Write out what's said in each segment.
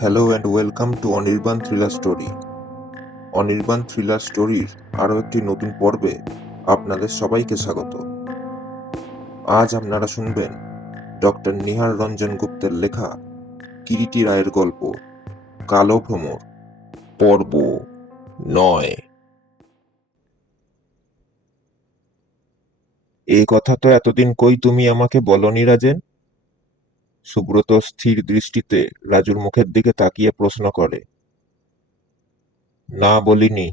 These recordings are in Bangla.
Hello and welcome to Anirban thriller story Anirban thriller স্টোরির আরও একটি নতুন পর্বে আপনাদের সবাইকে স্বাগত। আজ আপনারা শুনবেন ডক্টর নিহার রঞ্জন গুপ্তের লেখা কিরিটি রায়ের গল্প, কালো ভ্রমর, পর্ব নয়। এই কথা তো এতদিন কই তুমি আমাকে বলনি রাজেন? সুব্রত স্থির দৃষ্টিতে রাজুর মুখের দিকে তাকিয়ে প্রশ্ন করে, না বলিনি।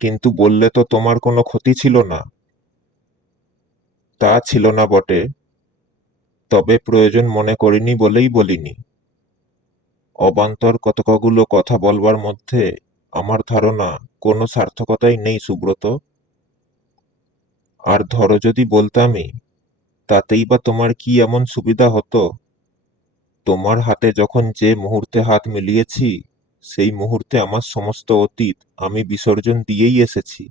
কিন্তু বললে তো তোমার কোনো ক্ষতি ছিল না। তা ছিল না বটে। তবে প্রয়োজন মনে করিনি বলেই বলিনি। অবান্তর কতকগুলো কথা বলবার মধ্যে আমার ধারণা কোনো সার্থকতাই নেই সুব্রত। আর ধরো যদি বলতামই তাতেই বা তোমার কি এমন সুবিধা হতো? তোমার হাতে যখন যে মুহূর্তে হাত মিলিয়েছি, সেই মুহূর্তে আমার সমস্ত অতীত আমি বিসর্জন দিয়েই এসেছি।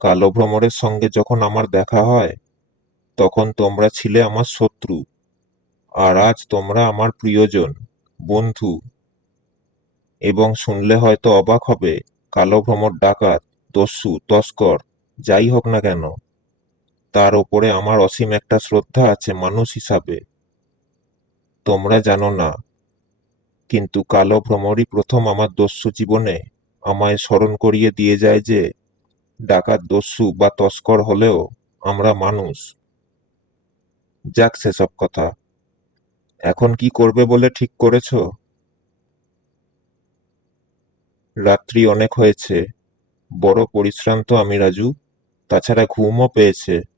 কালো ভ্রমরের সঙ্গে যখন আমার দেখা হয়, তখন তোমরা ছিলে আমার শত্রু, আর আজ তোমরা আমার প্রিয়জন, বন্ধু। এবং শুনলে হয়তো অবাক হবে কালো ভ্রমর ডাকাত, দস্যু, তস্কর, যাই হোক না কেন তার ওপরে আমার অসীম একটা শ্রদ্ধা আছে মানুষ হিসাবে। তোমরা জানো না। কিন্তু কালো ভ্রমরই প্রথম আমার দস্যু জীবনে আমায় স্মরণ করিয়ে দিয়ে যায় যে, ডাকাত দস্যু বা তস্কর হলেও আমরা মানুষ। যাক সেসব কথা। এখন কি করবে বলে ঠিক করেছ? রাত্রি অনেক হয়েছে। বড় পরিশ্রান্ত আমি রাজু। তাছাড়া ঘুমও পেয়েছে।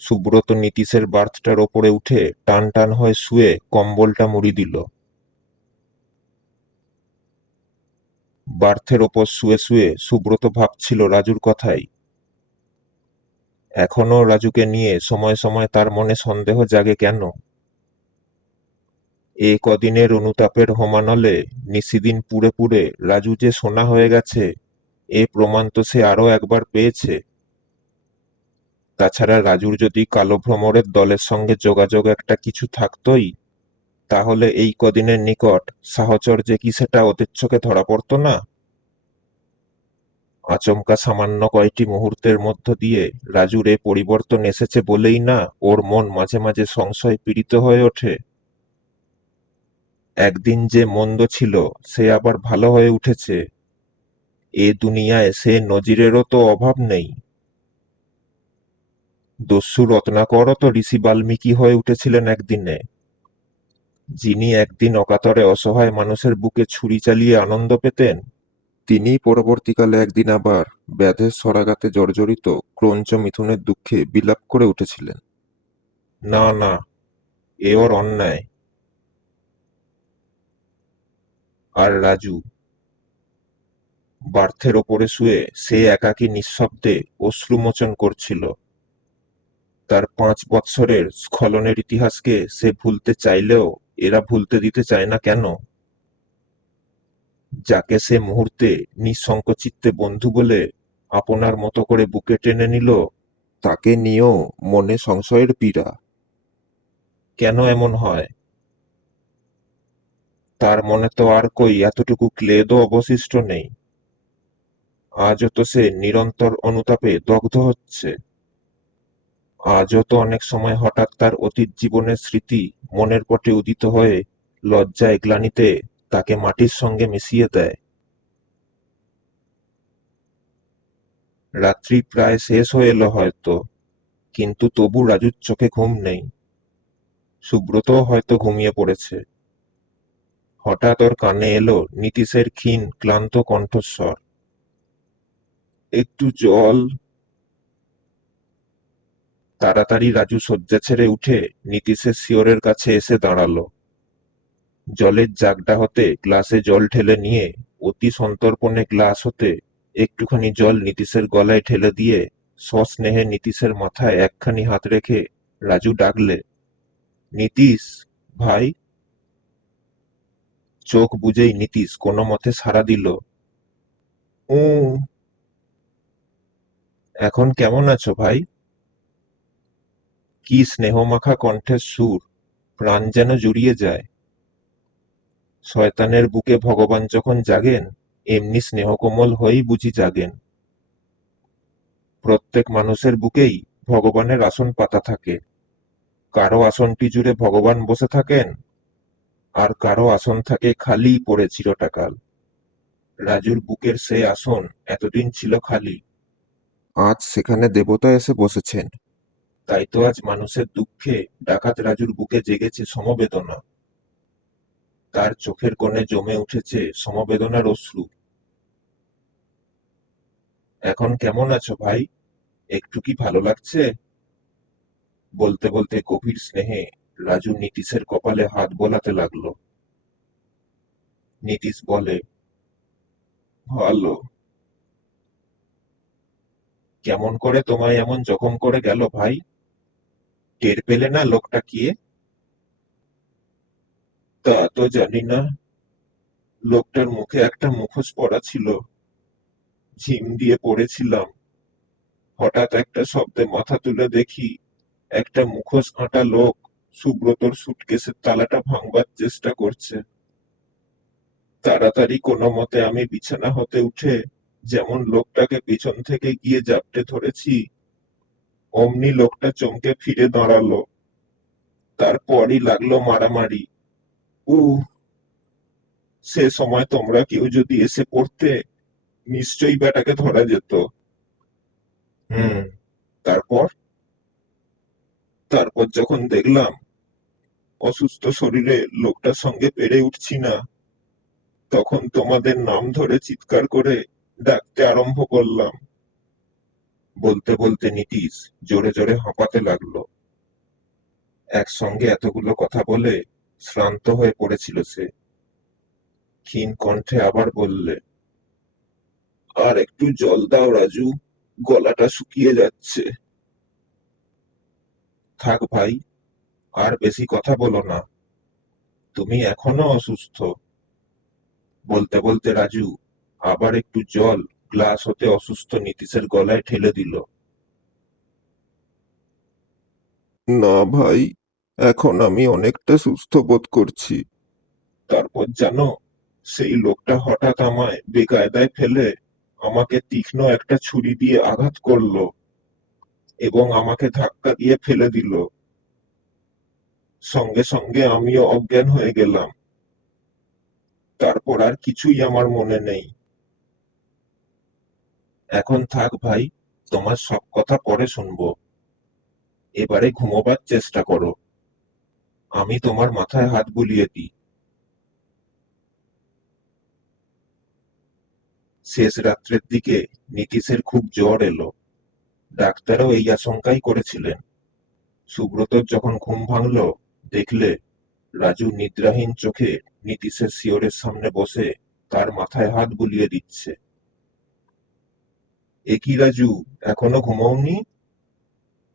সুব্রত নীতিশের বার্থটার ওপরে উঠে টান টান হয়ে শুয়ে কম্বলটা মুড়ি দিল। বার্থের ওপর শুয়ে শুয়ে সুব্রত ভাবছিল রাজুর কথাই। এখনও রাজুকে নিয়ে সময় সময় তার মনে সন্দেহ জাগে কেন? এ কদিনের অনুতাপের হোমানলে নিশিদিন পুড়ে পুরে রাজু যে সোনা হয়ে গেছে, এ প্রমাণ তো সে আরও একবার পেয়েছে। তাছাড়া রাজুর যদি কালো ভ্রমরের দলের সঙ্গে যোগাযোগ একটা কিছু থাকতই, তাহলে এই কদিনের নিকট সাহচর্যে কি সেটা ওদের চোখে ধরা পড়তো না? আচমকা সামান্য কয়েকটি মুহূর্তের মধ্য দিয়ে রাজুর এ পরিবর্তন এসেছে বলেই না ওর মন মাঝে মাঝে সংশয় পীড়িত হয়ে ওঠে। একদিন যে মন্দ ছিল, সে আবার ভালো হয়ে উঠেছে। এ দুনিয়ায় সে নজিরেরও তো অভাব নেই। দস্যু রত্নাকরও তো ঋষি বাল্মীকি হয়ে উঠেছিলেন একদিনে। যিনি একদিন অকাতরে অসহায় মানুষের বুকে ছুরি চালিয়ে আনন্দ পেতেন তিনি পরবর্তীকালে একদিন আবার ব্যাধের সরাগাতে জর্জরিত ক্রঞ্চ মিথুনের দুঃখে বিলাপ করে উঠেছিলেন। না না, এ ওর অন্যায়। আর রাজু, বার্থের ওপরে শুয়ে সে একাকী নিঃশব্দে অশ্রুমোচন করছিল। তার পাঁচ বৎসরের স্খলনের ইতিহাসকে সে ভুলতে চাইলেও এরা ভুলতে দিতে চায় না কেন? যাকে সে মুহূর্তে নিঃসংকোচিত্তে বন্ধু বলে আপনার মতো করে বুকে টেনে নিল, তাকে নিয়েও মনে সংশয়ের পীড়া। কেন এমন হয়? তার মনে তো আর কই এতটুকু ক্লেদও অবশিষ্ট নেই। আজও তো সে নিরন্তর অনুতাপে দগ্ধ হচ্ছে। আজও তো অনেক সময় হঠাৎ তার অতীত জীবনের স্মৃতি মনের পটে উদিত হয়ে লজ্জায় গ্লানিতে তাকে মাটির সঙ্গে মিশিয়ে দেয়। রাত্রি প্রায় শেষ হয়ে এলো হয়তো, কিন্তু তবু রাজুর চোখে ঘুম নেই। সুব্রতও হয়তো ঘুমিয়ে পড়েছে। হঠাৎ ওর কানে এলো নীতিশের ক্ষীণ, ক্লান্ত কণ্ঠস্বর। একটু জল তাড়াতাড়ি রাজু শয্যা ছেড়ে উঠে নীতিশের শিওরের কাছে এসে দাঁড়াল। জলের জাগটা হতে গ্লাসে জল ঢেলে নিয়ে অতি সন্তর্পণে গ্লাস হতে একটুখানি জল নীতিশের গলায় ঠেলে দিয়ে সস্নেহে নীতিশের মাথায় একখানি হাত রেখে রাজু ডাকলে, নীতিশ, ভাই? চোখ বুঝেই নীতিশ কোনো মতে সাড়া দিল ও এখন কেমন আছো ভাই? কি স্নেহমাখা কণ্ঠের সুর, প্রাণ যেন জুড়িয়ে যায়। শয়তানের বুকে ভগবান যখন জাগেন, এমনি স্নেহকোমল হয়েই বুঝি জাগেন। প্রত্যেক মানুষের বুকেই ভগবানের আসন পাতা থাকে। কারও আসনটি জুড়ে ভগবান বসে থাকেন, আর কারও আসন থাকে খালি পড়ে চিরটাকাল। রাজুর বুকের সে আসন এতদিন ছিল খালি। আজ সেখানে দেবতা এসে বসেছেন। তাই তো আজ মানুষের দুঃখে ডাকাত রাজুর বুকে জেগেছে সমবেদনা। তার চোখের কোণে জমে উঠেছে সমবেদনার অশ্রু। এখন কেমন আছো ভাই? একটু কি ভালো লাগছে? বলতে বলতে গভীর স্নেহে রাজু নীতিশের কপালে হাত বোলাতে লাগল। নীতিশ বলে, ভালো। কেমন করে তোমায় এমন জখম করে গেল ভাই? টের পেলে না লোকটা কে? তা তো জানি না। লোকটার মুখে একটা মুখোশ পড়া ছিল। ঝিম দিয়ে পড়েছিলাম। হঠাৎ একটা শব্দে মাথা তুলে দেখি, একটা মুখোশ আঁটা লোক সুব্রতর সুটকেসের তালাটা ভাঙবার চেষ্টা করছে। তাড়াতাড়ি কোনো মতে আমি বিছানা হতে উঠে যেমন লোকটাকে পিছন থেকে গিয়ে জাপটে ধরেছি অমনি লোকটা চমকে ফিরে দাঁড়াল। তারপরই লাগল মারামারি। উ সে সময় তোমরা কেউ যদি এসে পড়তে, নিশ্চয়ই বেটাকে ধরা যেত। হুম, তারপর? তারপর যখন দেখলাম, অসুস্থ শরীরে লোকটার সঙ্গে পেরে উঠছি না, তখন তোমাদের নাম ধরে চিৎকার করে ডাকতে আরম্ভ করলাম। বলতে বলতে নীতিশ জোরে জোরে হাঁপাতে লাগল। একসঙ্গে এতগুলো কথা বলে শ্রান্ত হয়ে পড়েছিল সে। ক্ষীণ কণ্ঠে আবার বললে, আর একটু জল দাও রাজু, গলাটা শুকিয়ে যাচ্ছে। থাক ভাই, আর বেশি কথা বলো না। তুমি এখনও অসুস্থ। বলতে বলতে রাজু, আবার একটু জল গ্লাস হতে অসুস্থ নীতিশের গলায় ঠেলে দিল। না ভাই এখন আমি অনেকটা সুস্থ বোধ করছি। তারপর জানো সেই লোকটা হঠাৎ আমায় বেকায়দায় ফেলে আমাকে তীক্ষ্ণ একটা ছুরি দিয়ে আঘাত করল এবং আমাকে ধাক্কা দিয়ে ফেলে দিল। সঙ্গে সঙ্গে আমিও অজ্ঞান হয়ে গেলাম। তারপর আর কিছুই আমার মনে নেই। এখন থাক ভাই, তোমার সব কথা পরে শুনব। এবারে ঘুমোবার চেষ্টা করো। আমি তোমার মাথায় হাত বুলিয়ে দিই। শেষ রাত্রের দিকে নীতিশের খুব জ্বর এলো। ডাক্তারও এই আশঙ্কাই করেছিলেন। সুব্রতর যখন ঘুম ভাঙলো, দেখলে রাজু নিদ্রাহীন চোখে নীতিশের শিওরের সামনে বসে তার মাথায় হাত বুলিয়ে দিচ্ছে। এ রাজু, এখনও ঘুমাওনি?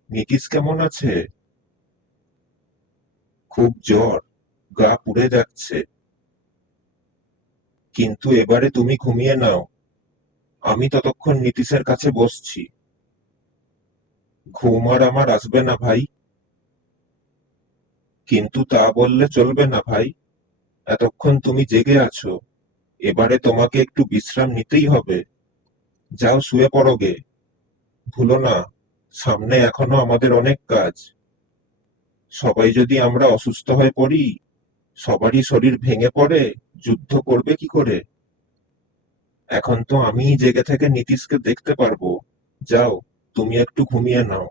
নীতিশ কেমন আছে? খুব জ্বর, গা পুড়ে যাচ্ছে। কিন্তু এবারে তুমি ঘুমিয়ে নাও। আমি ততক্ষণ নীতিশের কাছে বসছি। ঘুম আর আমার আসবে না ভাই। কিন্তু তা বললে চলবে না ভাই। এতক্ষণ তুমি জেগে আছো। এবারে তোমাকে একটু বিশ্রাম নিতেই হবে। যাও শুয়ে পড়ো গে। ভুলো না, সামনে এখনও আমাদের অনেক কাজ। সবাই যদি আমরা অসুস্থ হয়ে পড়ি, সবারই শরীর ভেঙে পড়ে, যুদ্ধ করবে কি করে? এখন তো আমি জেগে থেকে নীতিশকে দেখতে পারব। যাও, তুমি একটু ঘুমিয়ে নাও।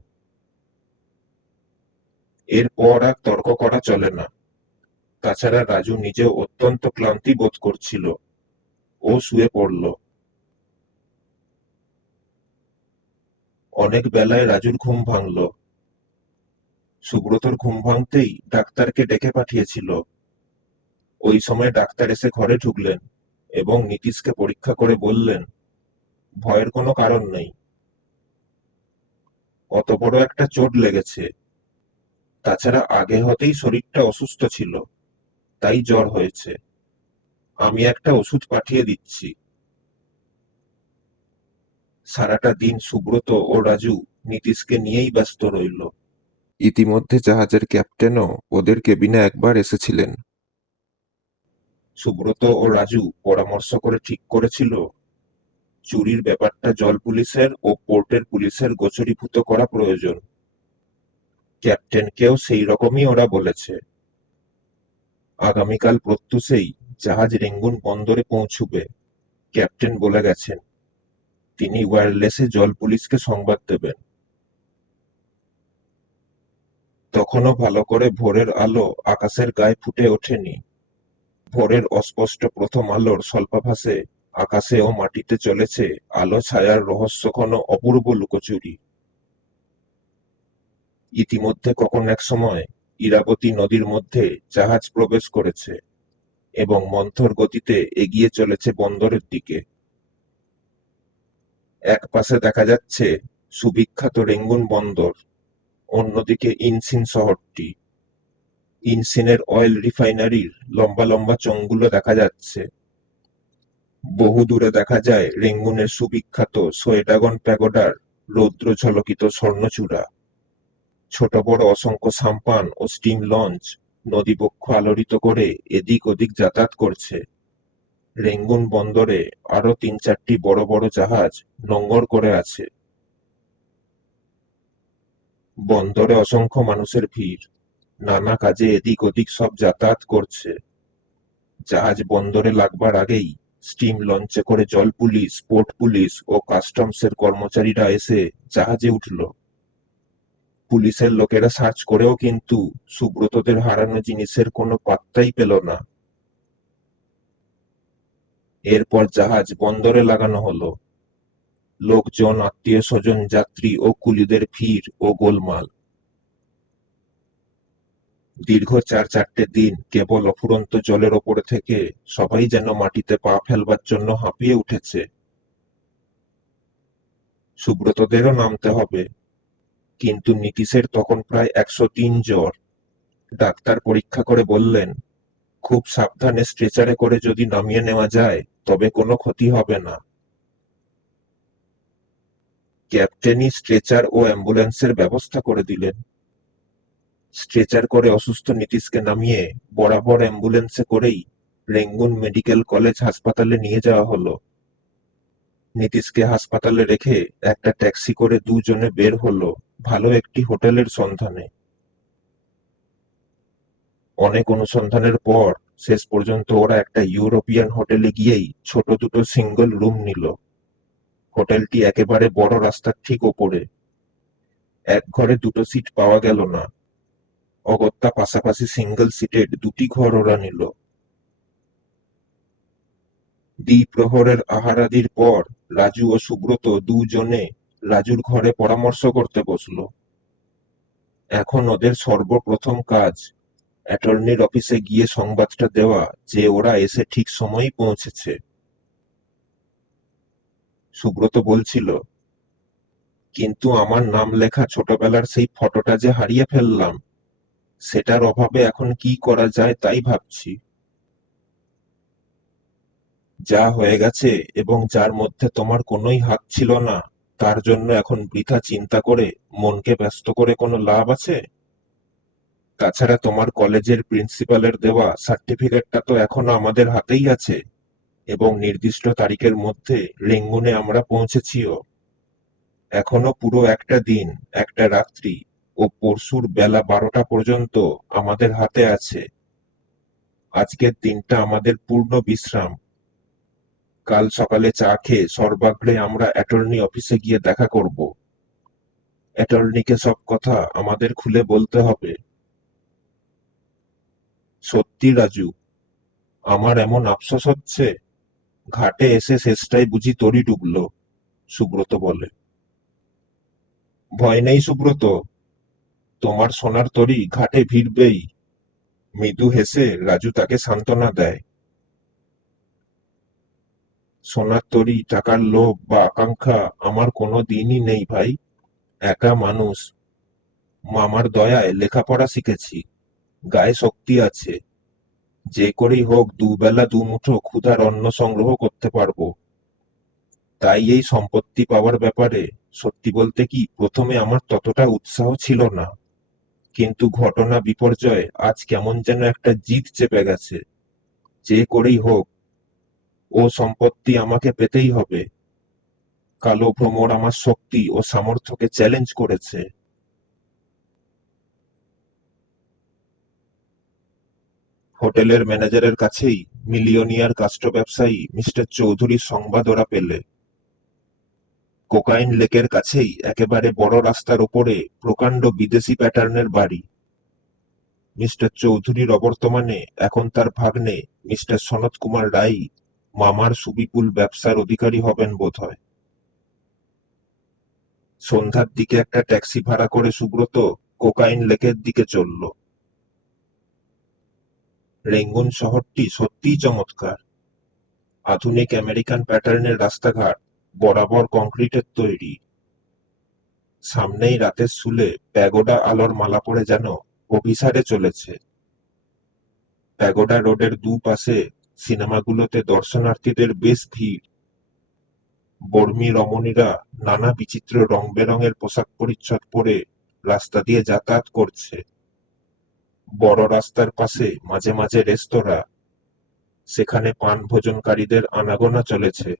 এরপর আর তর্ক করা চলে না। তাছাড়া রাজু নিজেও অত্যন্ত ক্লান্তি বোধ করছিল। ও শুয়ে পড়ল। অনেক বেলায় রাজুর ঘুম ভাঙল। সুব্রতর ঘুম ভাঙতেই ডাক্তারকে ডেকে পাঠিয়েছিল। ওই সময় ডাক্তার এসে ঘরে ঢুকলেন এবং নীতিশকে পরীক্ষা করে বললেন, ভয়ের কোনো কারণ নেই। অত বড় একটা চোট লেগেছে। তাছাড়া আগে হতেই শরীরটা অসুস্থ ছিল, তাই জ্বর হয়েছে। আমি একটা ওষুধ পাঠিয়ে দিচ্ছি। সারাটা দিন সুব্রত ও রাজু নীতিশকে নিয়েই ব্যস্ত রইল। ইতিমধ্যে জাহাজের ক্যাপ্টেনও ওদের কেবিনে একবার এসেছিলেন। সুব্রত ও রাজু পরামর্শ করে ঠিক করেছিল, চুরির ব্যাপারটা জল পুলিশের ও পোর্টের পুলিশের গোচরীভূত করা প্রয়োজন। ক্যাপ্টেনকেও সেই রকমই ওরা বলেছে। আগামীকাল প্রত্যুষেই জাহাজ রেঙ্গুন বন্দরে পৌঁছবে, ক্যাপ্টেন বলে গেছেন। তিনি ওয়্যারলেসে জল পুলিশকে সংবাদ দেবেন। তখনও ভালো করে ভোরের আলো আকাশের গায়ে ফুটে ওঠেনি। ভোরের অস্পষ্ট প্রথম আলোর স্বল্পাভাসে আকাশে ও মাটিতে চলেছে আলো ছায়ার রহস্যঘন অপূর্ব লুকোচুরি। ইতিমধ্যে কখন এক সময় ইরাবতী নদীর মধ্যে জাহাজ প্রবেশ করেছে এবং মন্থর গতিতে এগিয়ে চলেছে বন্দরের দিকে। এক পাশে দেখা যাচ্ছে সুবিখ্যাত রেঙ্গুন বন্দর, অন্যদিকে ইনসিন শহরটি। ইনসিনের অয়েল রিফাইনারির লম্বা লম্বা চংগুলো দেখা যাচ্ছে। বহু দূরে দেখা যায় রেঙ্গুনের সুবিখ্যাত সোয়েডাগন প্যাগোডার রৌদ্র ঝলকিত স্বর্ণচূড়া। ছোট বড় অসংখ্য সাম্পান ও স্টিম লঞ্চ নদীবক্ষ আলোড়িত করে এদিক ওদিক যাতায়াত করছে। রেঙ্গুন বন্দরে আরও তিন চারটি বড় বড় জাহাজ নোঙর করে আছে। বন্দরে অসংখ্য মানুষের ভিড়। নানা কাজে এদিক ওদিক সব যাতায়াত করছে। জাহাজ বন্দরে লাগবার আগেই স্টিম লঞ্চে করে জল পুলিশ, পোর্ট পুলিশ ও কাস্টমসের কর্মচারীরা এসে জাহাজে উঠল। পুলিশের লোকেরা সার্চ করেও কিন্তু সুব্রতদের হারানো জিনিসের কোনো পাত্তাই পেল না। এরপর জাহাজ বন্দরে লাগানো হলো। লোকজন আত্মীয় স্বজন যাত্রী ও কুলিদের ভিড় ও গোলমাল। দীর্ঘ চার চারটে দিন কেবল অফুরন্ত জলের ওপরে থেকে সবাই যেন মাটিতে পা ফেলবার জন্য হাঁপিয়ে উঠেছে। সুব্রতদেরও নামতে হবে, কিন্তু নীতিশের তখন প্রায় একশো তিন জ্বর। ডাক্তার পরীক্ষা করে বললেন খুব সাবধানে স্ট্রেচারে করে যদি নামিয়ে নেওয়া যায়, তবে কোনো ক্ষতি হবে না। ক্যাপ্টেনই স্ট্রেচার ও অ্যাম্বুলেন্সের ব্যবস্থা করে দিলেন। স্ট্রেচার করে অসুস্থ নীতিশকে নামিয়ে বরাবর অ্যাম্বুলেন্সে করেই রেঙ্গুন মেডিকেল কলেজ হাসপাতালে নিয়ে যাওয়া হলো। নীতিশকে হাসপাতালে রেখে একটা ট্যাক্সি করে দুজনে বের হলো ভালো একটি হোটেলের সন্ধানে। অনেক অনুসন্ধানের পর শেষ পর্যন্ত ওরা একটা ইউরোপিয়ান হোটেলে গিয়েই ছোট দুটো সিঙ্গল রুম নিল। হোটেলটি একেবারে বড় রাস্তার ঠিক ওপরে। এক ঘরে দুটো সিট পাওয়া গেল না। অগত্যা পাশাপাশি সিঙ্গল সিটের দুটি ঘর ওরা নিল। দ্বিপ্রহরের আহারাদির পর রাজু ও সুব্রত দুজনে রাজুর ঘরে পরামর্শ করতে বসল। এখন ওদের সর্বপ্রথম কাজ অ্যাটর্নির অফিসে গিয়ে সংবাদটা দেওয়া যে ওরা এসে ঠিক সময়ই পৌঁছেছে। সুব্রত বলছিল, কিন্তু আমার নাম লেখা ছোটবেলার সেই ফটোটা যে হারিয়ে ফেললাম, সেটার অভাবে এখন কি করা যায় তাই ভাবছি। যা হয়ে গেছে এবং যার মধ্যে তোমার কোনোই হাত ছিল না, তার জন্য এখন বৃথা চিন্তা করে মনকে ব্যস্ত করে কোনো লাভ আছে? তাছাড়া তোমার কলেজের প্রিন্সিপালের দেওয়া সার্টিফিকেটটা তো এখনও আমাদের হাতেই আছে এবং নির্দিষ্ট তারিখের মধ্যে রেঙ্গুনে আমরা পৌঁছেছিও। এখনও পুরো একটা দিন, একটা রাত্রি ও পরশুর বেলা বারোটা পর্যন্ত আমাদের হাতে আছে। আজকের দিনটা আমাদের পূর্ণ বিশ্রাম। কাল সকালে চা খেয়ে সর্বাগ্রে আমরা অ্যাটর্নি অফিসে গিয়ে দেখা করব। অ্যাটর্নিকে সব কথা আমাদের খুলে বলতে হবে। সত্যি রাজু, আমার এমন আফসোস হচ্ছে। ঘাটে এসে শেষটাই বুঝি তরি ডুবলো, সুব্রত বলে। ভয় নেই সুব্রত, তোমার সোনার তরি ঘাটে ভিড়বেই। মৃদু হেসে রাজু তাকে সান্ত্বনা দেয়। সোনার তরি, টাকার লোভ বা আকাঙ্ক্ষা আমার কোনো দিনই নেই ভাই। একা মানুষ, মামার দয়ায় লেখাপড়া শিখেছি। গায়ে শক্তি আছে। যে করেই হোক, দুবেলা দুমুঠো ক্ষুধার অন্ন সংগ্রহ করতে পারব। তাই এই সম্পত্তি পাওয়ার ব্যাপারে সত্যি বলতে কি প্রথমে আমার ততটা উৎসাহ ছিল না। কিন্তু ঘটনা বিপর্যয় আজ কেমন যেন একটা জিদ চেপে গেছে। যে করেই হোক, ও সম্পত্তি আমাকে পেতেই হবে। কালো ভ্রমর আমার শক্তি ও সামর্থ্যকে চ্যালেঞ্জ করেছে। হোটেলের ম্যানেজারের কাছেই মিলিয়নিয়ার কাস্ট ব্যবসায়ী মিস্টার চৌধুরীর সংবাদ ওরা পেলে। কোকাইন লেকের কাছেই একেবারে বড় রাস্তার ওপরে প্রকাণ্ড বিদেশি প্যাটার্নের বাড়ি। মিস্টার চৌধুরীর অবর্তমানে এখন তার ভাগ্নে মিস্টার সনত কুমার রাই মামার সুবিপুল ব্যবসার অধিকারী হবেন বোধ হয় সন্ধ্যার দিকে একটা ট্যাক্সি ভাড়া করে সুব্রত কোকাইন লেকের দিকে চলল। রেঙ্গুন শহরটি সত্যিই চমৎকার। আধুনিক আমেরিকান প্যাটার্নের রাস্তাঘাট বরাবর কংক্রিটের তৈরি। সামনেই রাতের শুলে প্যাগোডা আলোর মালা পড়ে যেন অভিসারে চলেছে। প্যাগোডা রোডের দুপাশে সিনেমাগুলোতে দর্শনার্থীদের বেশ ভিড়। বর্মী রমণীরা নানা বিচিত্র রং বেরঙের পোশাক পরিচ্ছদ পরে রাস্তা দিয়ে যাতায়াত করছে। বড় রাস্তার পাশে মাঝে মাঝে রেস্তোরাঁ। সেখানে পান ভোজনকারীদের আনাগোনা চলেছে।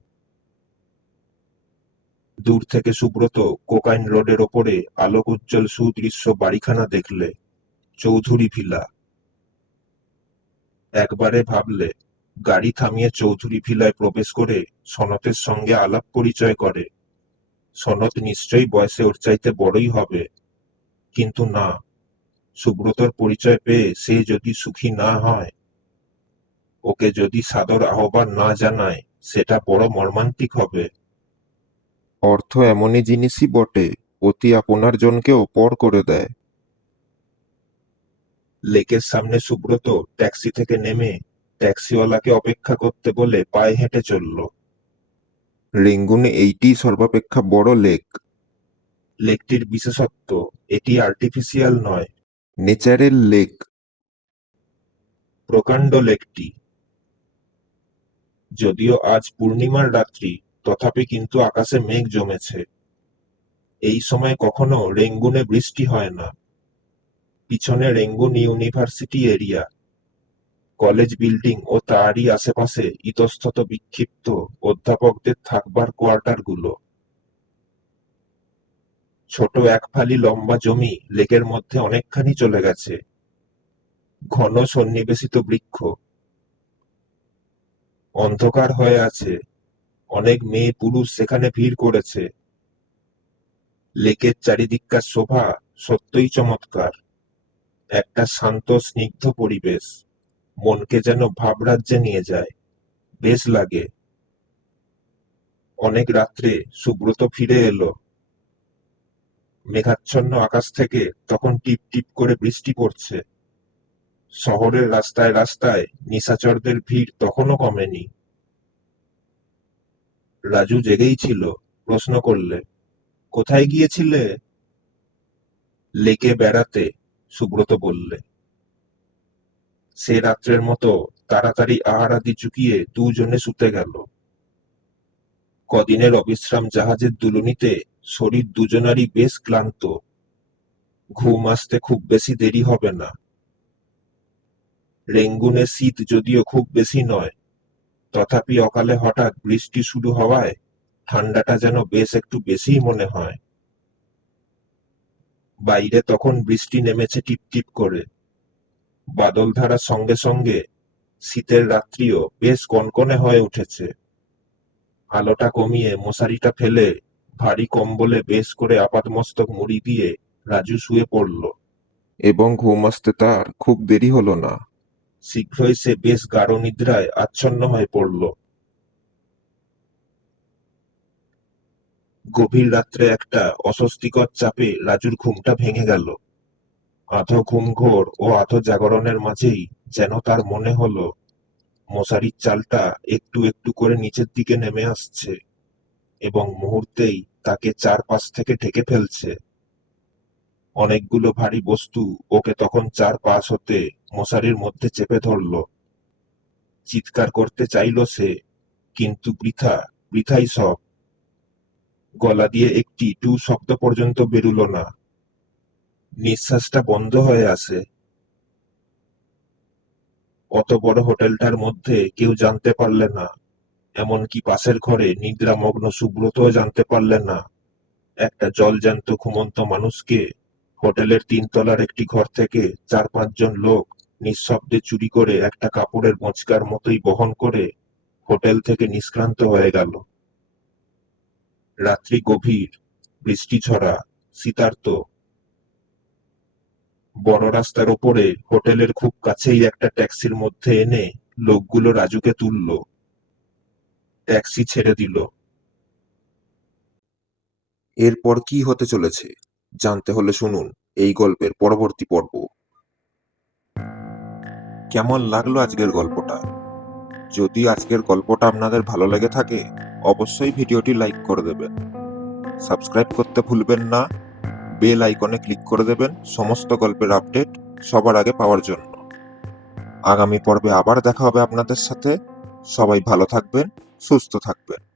দূর থেকে সুব্রত কোকাইন রোডের ওপরে আলোক উজ্জ্বল সুদৃশ্য বাড়িখানা দেখলে, চৌধুরী ভিলা। একবারে ভাবলে, গাড়ি থামিয়ে চৌধুরী ভিলায় প্রবেশ করে সনতের সঙ্গে আলাপ পরিচয় করে। সনত নিশ্চয়ই বয়সে ওর চাইতে বড়ই হবে। কিন্তু না সুব্রতর পরিচয় পেয়ে সে যদি সুখী না হয়, ওকে যদি সাদর আহ্বান না জানায়, সেটা বড় মর্মান্তিক হবে। অর্থ এমনই জিনিসই বটে, অতি আপনার জনকেও পর করে দেয়। লেকের সামনে সুব্রত ট্যাক্সি থেকে নেমে ট্যাক্সিওয়ালাকে অপেক্ষা করতে বলে পায়ে হেঁটে চলল। রেঙ্গুনে এইটিই সর্বাপেক্ষা বড় লেক। লেকটির বিশেষত্ব, এটি আর্টিফিশিয়াল নয় নেচারেল লেক। প্রকাণ্ড লেকটি। যদিও আজ পূর্ণিমার রাত্রি, তথাপি কিন্তু আকাশে মেঘ জমেছে। এই সময় কখনো রেঙ্গুনে বৃষ্টি হয় না। পিছনে Rangoon university area. College building ও তারই আশেপাশে ইতস্তত বিক্ষিপ্ত অধ্যাপকদের থাকবার কোয়ার্টারগুলো। ছোট এক ফালি লম্বা জমি লেকের মধ্যে অনেকখানি চলে গেছে। ঘন সন্নিবেশিত বৃক্ষ। অন্ধকার হয়ে আছে। অনেক মেয়ে পুরুষ সেখানে ভিড় করেছে। লেকের চারিদিককার শোভা সত্যই চমৎকার। একটা শান্ত, স্নিগ্ধ পরিবেশ। মনকে যেন ভাবরাজ্যে নিয়ে যায়। বেশ লাগে। অনেক রাত্রে সুব্রত ফিরে এলো। মেঘাচ্ছন্ন আকাশ থেকে তখন টিপ টিপ করে বৃষ্টি পড়ছে। শহরের রাস্তায় রাস্তায় নিশাচরদের ভিড় তখনও কমেনি। রাজু জেগেই ছিল, প্রশ্ন করলে, কোথায় গিয়েছিলে? লেকে বেড়াতে, সুব্রত বললে। সে রাত্রের মতো তাড়াতাড়ি আহারাদি চুকিয়ে দুজনে শুতে গেল। কদিনের অবিশ্রাম জাহাজের দুলুনিতে শরীর দুজনারই বেশ ক্লান্ত। ঘুম আসতে খুব বেশি দেরি হবে না। রেঙ্গুনে শীত যদিও খুব বেশি নয়, তথাপি অকালে হঠাৎ বৃষ্টি শুরু হওয়ায় ঠান্ডাটা যেন বেশ একটু বেশিই মনে হয়। বাইরে তখন বৃষ্টি নেমেছে টিপ টিপ করে। বাদল ধারার সঙ্গে সঙ্গে শীতের রাত্রিও বেশ কনকনে হয়ে উঠেছে। আলোটা কমিয়ে মশারিটা ফেলে ভারী কম্বলে বেশ করে আপাতমস্তক মুড়ি দিয়ে রাজু শুয়ে পড়ল। এবং ঘুম আসতে তার খুব দেরি হলো না। শীঘ্রই সে বেশ গাঢ় নিদ্রায় আচ্ছন্ন হয়ে পড়ল। গভীর রাত্রে একটা অস্বস্তিকর চাপে রাজুর ঘুমটা ভেঙে গেল। আধো ঘুম ঘোর ও আধো জাগরণের মাঝেই যেন তার মনে হলো মশারির চালটা একটু একটু করে নিচের দিকে নেমে আসছে এবং মুহূর্তেই তাকে চারপাশ থেকে ঢেকে ফেলছে। অনেকগুলো ভারী বস্তু ওকে তখন চার পাশ হতে মশারির মধ্যে চেপে ধরল। চিৎকার করতে চাইল সে, কিন্তু বৃথা, বৃথাই সব। গলা দিয়ে একটি টু শব্দ পর্যন্ত বেরুল না। নিঃশ্বাসটা বন্ধ হয়ে আসে। অত বড় হোটেলটার মধ্যে কেউ জানতে পারলে না, এমনকি পাশের ঘরে নিদ্রামগ্ন সুব্রতও জানতে পারলে না। একটা জলজ্যান্ত ঘুমন্ত মানুষকে হোটেলের তিনতলার একটি ঘর থেকে চার পাঁচজন লোক নিঃশব্দে চুরি করে একটা কাপড়ের মোচকার মতোই বহন করে হোটেল থেকে নিষ্ক্রান্ত হয়ে গেল। রাত্রি গভীর, বৃষ্টি ঝরা, শীতার্ত বড় রাস্তার ওপরে হোটেলের খুব কাছেই একটা ট্যাক্সির মধ্যে এনে লোকগুলো রাজুকে তুলল। ট্যাক্সি ছেড়ে দিল। এরপর কি হতে চলেছে? জানতে হলে শুনুন এই গল্পের পরবর্তী পর্ব। কেমন লাগল আজকের গল্পটা? যদি আজকের গল্পটা আপনাদের ভালো লেগে থাকে, অবশ্যই ভিডিওটি লাইক করে দেবেন। সাবস্ক্রাইব করতে ভুলবেন না। বেল আইকনে ক্লিক করে দেবেন সমস্ত গল্পের আপডেট সবার আগে পাওয়ার জন্য। আগামী পর্বে আবার দেখা হবে আপনাদের সাথে। সবাই ভালো থাকবেন, সুস্থ থাকবেন।